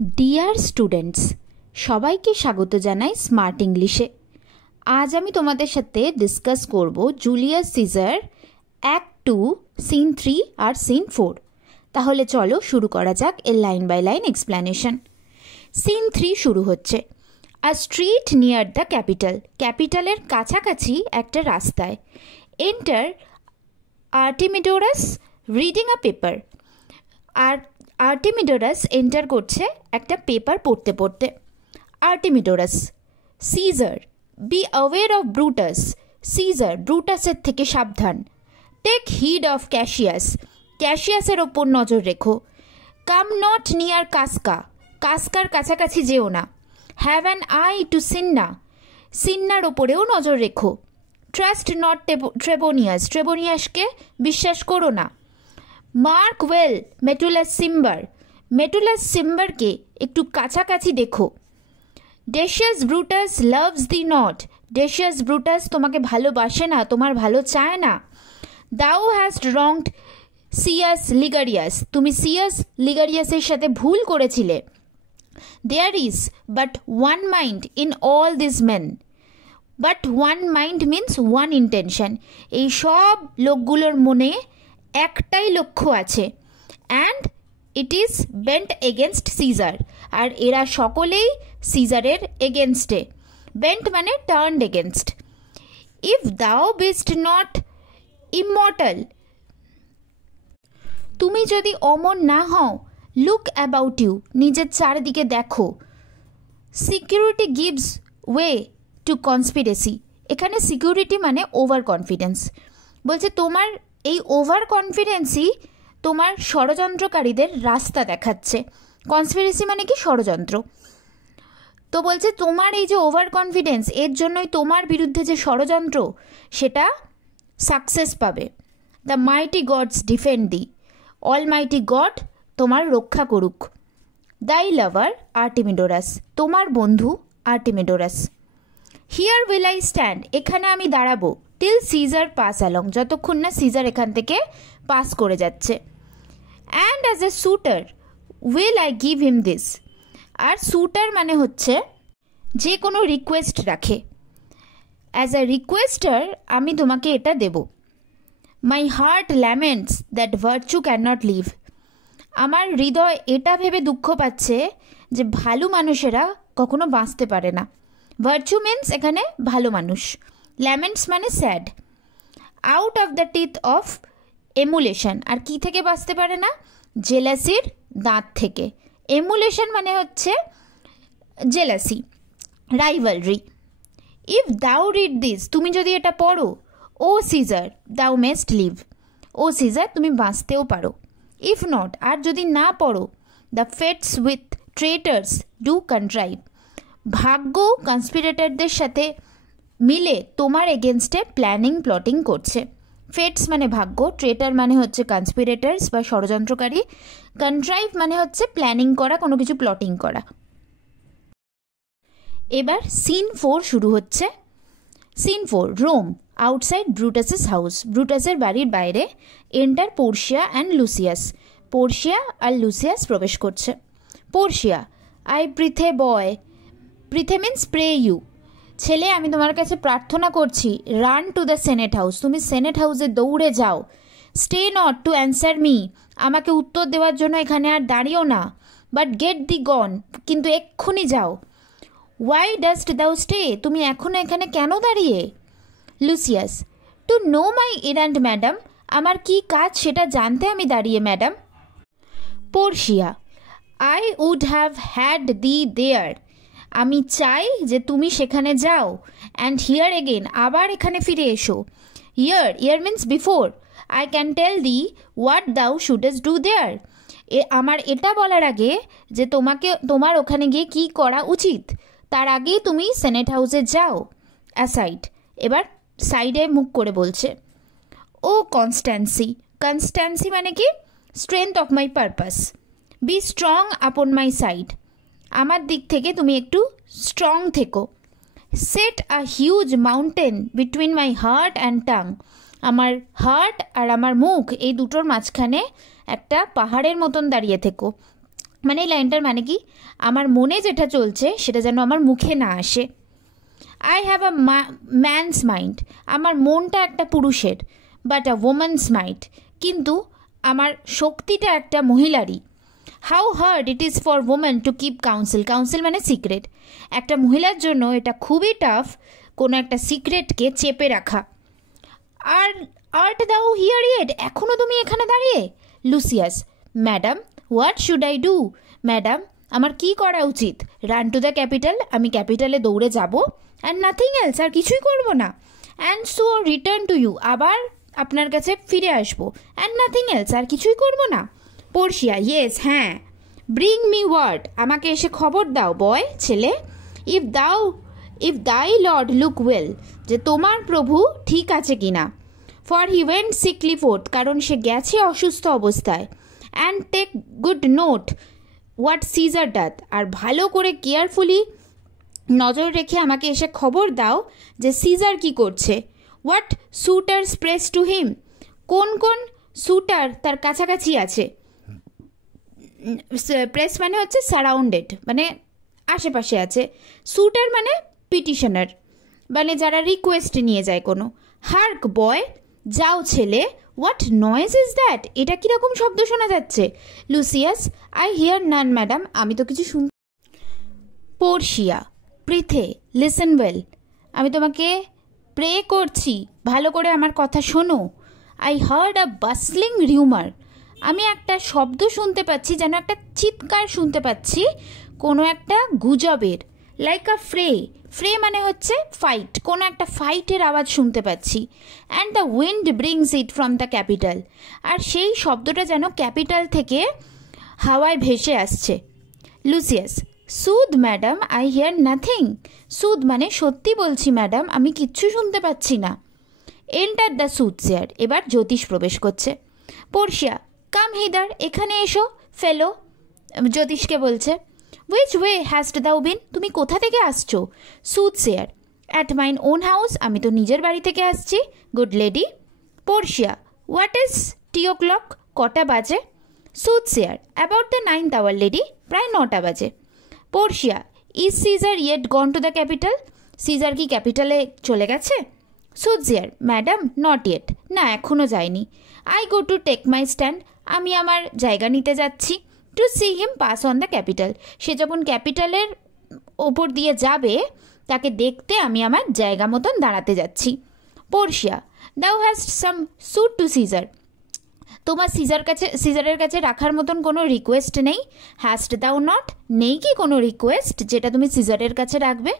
Dear students, সবাইকে স্বাগত জানাই স্মার্ট ইংলিশে। আজ আমি তোমাদের সাথে ডিসকাস করব জুলিয়াস সিজার অ্যাক্ট 2 সিন 3 আর সিন 4। তাহলে চলো শুরু করা যাক এর line by line explanation. Scene 3 শুরু হচ্ছে আ স্ট্রিট নিয়ার দ্য ক্যাপিটালের কাছাকাছি একটা রাস্তায়। Enter Artemidorus reading a paper. আর আর্টিমিডোরাস এন্টার করছে একটা পেপার পড়তে পড়তে। Artemidorus, Caesar be aware of Brutus. Caesar, ব্রুটাসের থেকে সাবধান। টেক হিড অফ ক্যাশিয়াসের ওপর নজর রেখো। কাম নট নিয়ার কাসকার কাছাকাছি যেও না। হ্যাভ অ্যান আই টু সিন্নার ওপরেও নজর রেখো। ট্রাস্ট নট ট্রেবোনিয়াসকে বিশ্বাস করো না। মার্ক ওয়েল মেটুলাস সিম্বারকে একটু কাছাকাছি দেখো। Decius Brutus loves thee not. Decius Brutus তোমাকে ভালোবাসে না, তোমার ভালো চায় না। দাউ হ্যাস্ট রংড সিয়াস লিগারিয়াস। তুমি সিয়াস লিগারিয়াসের সাথে ভুল করেছিলে। There is but one mind in all this men. But one mind means one intention. এই সব লোকগুলোর মনে একটাই লক্ষ্য আছে। And it is bent against Caesar. আর এরা সকলেই সিজারের এগেনস্টে। বেন্ট মানে turned against. If thou beest not immortal, তুমি যদি অমর না হও, লুক অ্যাবাউট ইউ, নিজের চারিদিকে দেখো। Security gives way to conspiracy. এখানে সিকিউরিটি মানে ওভার কনফিডেন্স। বলছে তোমার এই ওভার কনফিডেন্সই তোমার ষড়যন্ত্রকারীদের রাস্তা দেখাচ্ছে। কনস্পিরেসি মানে কি? ষড়যন্ত্র। তো বলছে তোমার এই যে ওভার কনফিডেন্স, এর জন্যই তোমার বিরুদ্ধে যে ষড়যন্ত্র সেটা সাকসেস পাবে। The mighty gods defend thee. Almighty god তোমার রক্ষা করুক। দাই লাভার আর্টিমিডোরাস, তোমার বন্ধু আর্টিমিডোরাস। হিয়ার উইল আই স্ট্যান্ড, এখানে আমি দাঁড়াবো। টিল সিজার পাস অ্যালং, যতক্ষণ না সিজার এখান থেকে পাস করে যাচ্ছে। And as a suitor will I give him this. আর সুটার মানে হচ্ছে যে কোনো রিকোয়েস্ট রাখে। অ্যাজ এ রিকোয়েস্টার আমি তোমাকে এটা দেব। My heart laments that virtue cannot live. আমার হৃদয় এটা ভেবে দুঃখ পাচ্ছে যে ভালো মানুষেরা কখনো বাঁচতে পারে না। ভার্চু মিন্স এখানে ভালো মানুষ। ল্যামেন্টস মানে sad. Out of the teeth of emulation, আর কি থেকে বাঁচতে পারে না? জেলাসির দাঁত থেকে। এমুলেশন মানে হচ্ছে জেলাসি, রাইভালরি। ইফ দাউ রিড দিস, তুমি যদি এটা পড়ো, ও সিজার দাউ মেস্ট লিভ। ও সিজার, তুমি বাঁচতেও পারো। ইফ নট, আর যদি না পড়ো, দ্য ফেটস উইথ ট্রেটার্স ডু কন্ট্রাইভ। ভাগ্য কনস্পিরেটরদের সাথে মিলে তোমার এগেনস্টে প্ল্যাটিং করছে। ফেটস মানে ভাগ্য, ট্রেটার মানে হচ্ছে কনস্পিরেটার্স বা ষড়যন্ত্রকারী, কন্ট্রাইভ মানে হচ্ছে প্ল্যানিং করা, কোনো কিছু প্লটিং করা। এবার সিন 4 শুরু হচ্ছে। Scene 4, Rome, outside Brutus's house. ব্রুটাসের বাড়ির বাইরে। Enter Portia and Lucius. Portia আর লুসিয়াস প্রবেশ করছে। Portia, I prithee boy. Prithee means pray you. ছেলে, আমি তোমার কাছে প্রার্থনা করছি। Run to the senate house, তুমি সেনেট হাউসে দৌড়ে যাও। Stay not to answer me, আমাকে উত্তর দেওয়ার জন্য এখানে আর দাঁড়িয়েও না। বাট গেট দি গন, কিন্তু এক্ষুনি যাও। ওয়াই ডাস্ট দাউ স্টে, তুমি এখনো এখানে কেন দাঁড়িয়ে? Lucius, to know my errand madam, আমার কি কাজ সেটা জানতে আমি দাঁড়িয়ে madam. Portia, I would have had thee there, আমি চাই যে তুমি সেখানে যাও। অ্যান্ড হিয়ার এগেন, আবার এখানে ফিরে এসো। Ere means before. I can tell thee what thou shouldst do দেয়ার। আমার এটা বলার আগে যে তোমার ওখানে গিয়ে কি করা উচিত, তার আগেই তুমি সেনেট হাউসে যাও। অ্যাসাইড, এবার সাইডে মুখ করে বলছে। ও কনস্ট্যান্সি মানে কি? Strength of my purpose. Be strong আপন মাই সাইড, আমার দিক থেকে তুমি একটু স্ট্রং থেকো। Set a huge mountain between my heart and tongue, আমার হার্ট আর আমার মুখ এই দুটোর মাঝখানে একটা পাহাড়ের মতন দাঁড়িয়ে থেকো। মানে এই লাইনটার মানে কি, আমার মনে যেটা চলছে সেটা যেন আমার মুখে না আসে। I have a man's mind, আমার মনটা একটা পুরুষের, বাট আ ওম্যানস মাইন্ড, কিন্তু আমার শক্তিটা একটা মহিলারই। How hard it is for woman to keep counsel, counsel মানে সিক্রেট, একটা মহিলার জন্য এটা খুবই টাফ কোনো একটা সিক্রেটকে চেপে রাখা। আর আর্ট দাও হিয়ার ইয়েট, এখনও তুমি এখানে দাঁড়িয়ে? Lucius, madam what should I do? Madam আমার কি করা উচিত? রান টু দ্য ক্যাপিটাল, আমি ক্যাপিটালে দৌড়ে যাব, অ্যান্ড নাথিং এলস, আর কিছুই করব না, and so return to you, আবার আপনার কাছে ফিরে আসবো, অ্যান্ড নাথিং এলস, আর কিছুই করব না। পোর্শিয়া, ইয়েস, হ্যাঁ। ব্রিং মি ওয়ার্ড, আমাকে এসে খবর দাও বয়, ছেলে। ইফ দাই লর্ড লুক ওয়েল, যে তোমার প্রভু ঠিক আছে কিনা। For he went sickly forth, কারণ সে গেছে অসুস্থ অবস্থায়। And take good note what Caesar doth, আর ভালো করে কেয়ারফুলি নজর রেখে আমাকে এসে খবর দাও যে সিজার কি করছে। হোয়াট সুটার্স প্রেস টু হিম, কোন কোন সুটার তার কাছাকাছি আছে। প্রেস মানে হচ্ছে সারাউন্ডেড, মানে আশেপাশে আছে। সুটার মানে পিটিশনার, মানে যারা রিকোয়েস্ট নিয়ে যায় কোনো। হার্ক বয়, যাও ছেলে। হোয়াট নয়েজ ইজ দ্যাট, এটা কীরকম শব্দ শোনা যাচ্ছে? Lucius, I hear none madam, আমি তো কিছু শুন। পোর্শিয়া, পৃথে লিসেন ওয়েল, আমি তোমাকে প্রে করছি, ভালো করে আমার কথা শোনো। আই হার্ড আ বাসলিং রিউমার, আমি একটা শব্দ শুনতে পাচ্ছি, যেন একটা চিৎকার শুনতে পাচ্ছি কোনো একটা গুজবের। লাইক আ ফ্রে মানে হচ্ছে ফাইট, কোনো একটা ফাইটের আওয়াজ শুনতে পাচ্ছি। And the wind brings it from the Capitol, আর সেই শব্দটা যেন ক্যাপিটাল থেকে হাওয়ায় ভেসে আসছে। লুসিয়াস, সুদ ম্যাডাম, আই হিয়ার নাথিং। সুদ মানে সত্যি বলছি ম্যাডাম, আমি কিচ্ছু শুনতে পাচ্ছি না। এন্টার দ্য সুদ চেয়ার, এবার জ্যোতিষ প্রবেশ করছে। পোর্শিয়া, কাম হিদার, এখানে এসো ফেলো, জ্যোতিষকে বলছে। হুইচ ওয়ে হ্যাস্ট দাও বিন, তুমি কোথা থেকে আসছো? Soothsayer, at mine own house, আমি তো নিজের বাড়ি থেকে আসছি। Good lady. Portia, what is 10 o'clock, কটা বাজে? Soothsayer, about the 9th hour lady, প্রায় 9টা বাজে। Portia, is Caesar yet gone to the Capitol, Caesar কি ক্যাপিটালে চলে গেছে? সুদ চেয়ার, ম্যাডাম নট ইয়েট, না এখনও যায়নি। I go to take my stand, আমি আমার জায়গা নিতে যাচ্ছি। To see him pass on the Capitol, সে যখন ক্যাপিটালের ওপর দিয়ে যাবে তাকে দেখতে আমি আমার জায়গা মতন দাঁড়াতে যাচ্ছি। পোর্শিয়া, দাউ হ্যাস্ট সাম স্যুট টু সিজার, তোমার সিজারের কাছে রাখার মতন কোনো রিকোয়েস্ট নেই? হ্যাস্ট দাউ নট, নেই কি কোনো রিকোয়েস্ট যেটা তুমি সিজারের কাছে রাখবে?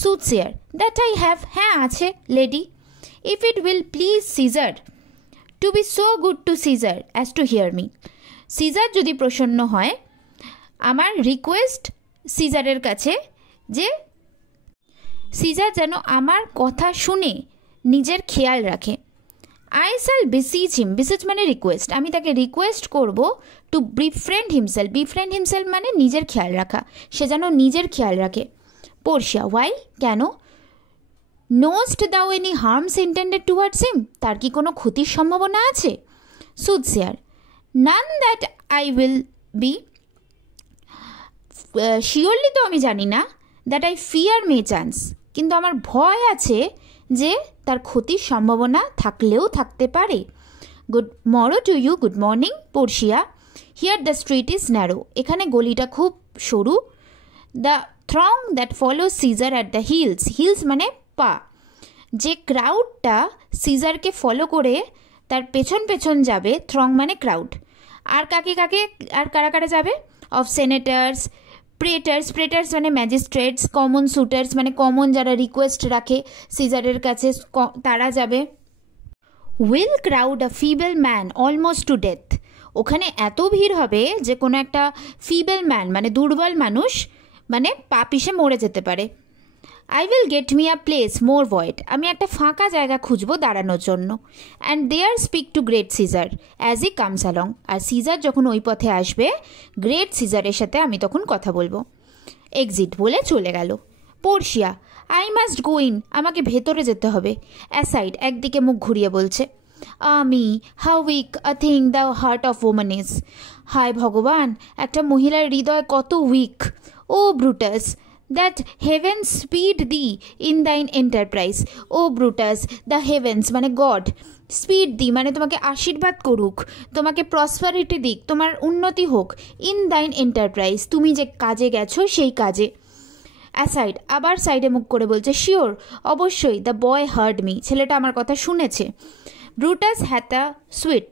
সুদ চেয়ার, দ্যাট আই হ্যাভ, হ্যাঁ আছে lady. If it will please Caesar to be so good to Caesar as to hear me, Caesar যদি প্রসন্ন হয়, আমার রিকোয়েস্ট সিজারের কাছে যে সিজার যেন আমার কথা শুনে নিজের খেয়াল রাখে। আই শ্যাল বিসিজ হিম, বিসিজ মানে রিকোয়েস্ট, আমি তাকে রিকোয়েস্ট করব টু বিফ্রেন্ড হিমসেলফ মানে নিজের খেয়াল রাখা, সে যেন নিজের খেয়াল রাখে। পোর্শিয়া, ওয়াই, কেন? Knowest thou any harm's intended towards him, তার কি কোনো ক্ষতির সম্ভাবনা আছে? Soothsayer, none that I will be, surely তো আমি জানি না। That I fear may chance, কিন্তু আমার ভয় আছে যে তার ক্ষতির সম্ভাবনা থাকলেও থাকতে পারে। Good morning to you, good morning. Portia, here the street is narrow, এখানে গলিটা খুব সরু। The throng that follow Caesar at the heels মানে পা, যে ক্রাউডটা সিজারকে ফলো করে তার পেছন পেছন যাবে, থ্রং মানে ক্রাউড। আর কারা কারা যাবে? অফ সেনেটার্স, প্রেটার্স মানে ম্যাজিস্ট্রেটস, কমন সুটার্স মানে কমন যারা রিকোয়েস্ট রাখে সিজারের কাছে তারা যাবে। Will crowd a feeble man almost to death, ওখানে এত ভিড় হবে যে কোনো একটা ফিবেল ম্যান মানে দুর্বল মানুষ মানে পা পিষে মরে যেতে পারে। I will get me a place more void, আমি একটা ফাঁকা জায়গা খুঁজবো দাঁড়ানোর জন্য। And there speak to great Caesar as he comes along, আর সিজার যখন ওই পথে আসবে গ্রেট সিজারের সাথে আমি তখন কথা বলবো। এক্সিট বলে চলে গেল। Portia, I must go in, আমাকে ভেতরে যেতে হবে। অ্যাসাইড, একদিকে মুখ ঘুরিয়ে বলছে। আমি, how weak a thing the heart of woman is, হায় ভগবান, একটা মহিলার হৃদয় কত weak. O Brutus, that heavens speed thee in thine enterprise. O Brutus, the heavens মানে গড, স্পিড দি মানে তোমাকে আশীর্বাদ করুক, তোমাকে প্রসপারিটি দিক, তোমার উন্নতি হোক, ইন দাইন এন্টারপ্রাইজ তুমি যে কাজে গেছো সেই কাজে। অ্যাসাইড, আবার সাইডে মুখ করে বলছে, শিওর, অবশ্যই, দ্য বয় হার্ড মি, ছেলেটা আমার কথা শুনেছে। ব্রুটাস হ্যাথ আ সুইট,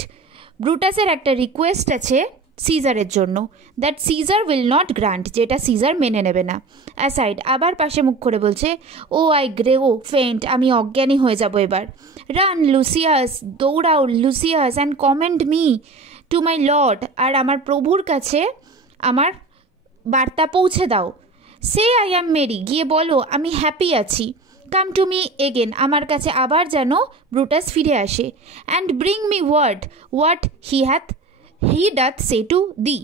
ব্রুটাসের একটা রিকোয়েস্ট আছে সিজারের জন্য, that Caesar will not grant, যেটা সিজার মেনে নেবে না। অ্যাসাইড, আবার পাশে মুখ করে বলছে, ও আই গ্রেও ফেন্ট, আমি অজ্ঞানী হয়ে যাব এবার। রান লুসিয়াস, দৌড়াও Lucius, and commend me to my lord, আর আমার প্রভুর কাছে আমার বার্তা পৌঁছে দাও। সে আই অ্যাম মেরি, গিয়ে বলো আমি হ্যাপি আছি। কাম টু মি এগেন, আমার কাছে আবার যেন ব্রুটাস ফিরে আসে। And bring me what he doth say to thee,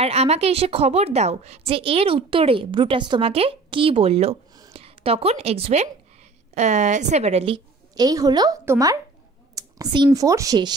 আর আমাকে এসে খবর দাও যে এর উত্তরে ব্রুটাস তোমাকে কি বলল। তখন এক্সপ্লেন সেভারালি। এই হলো তোমার সিন 4 শেষ।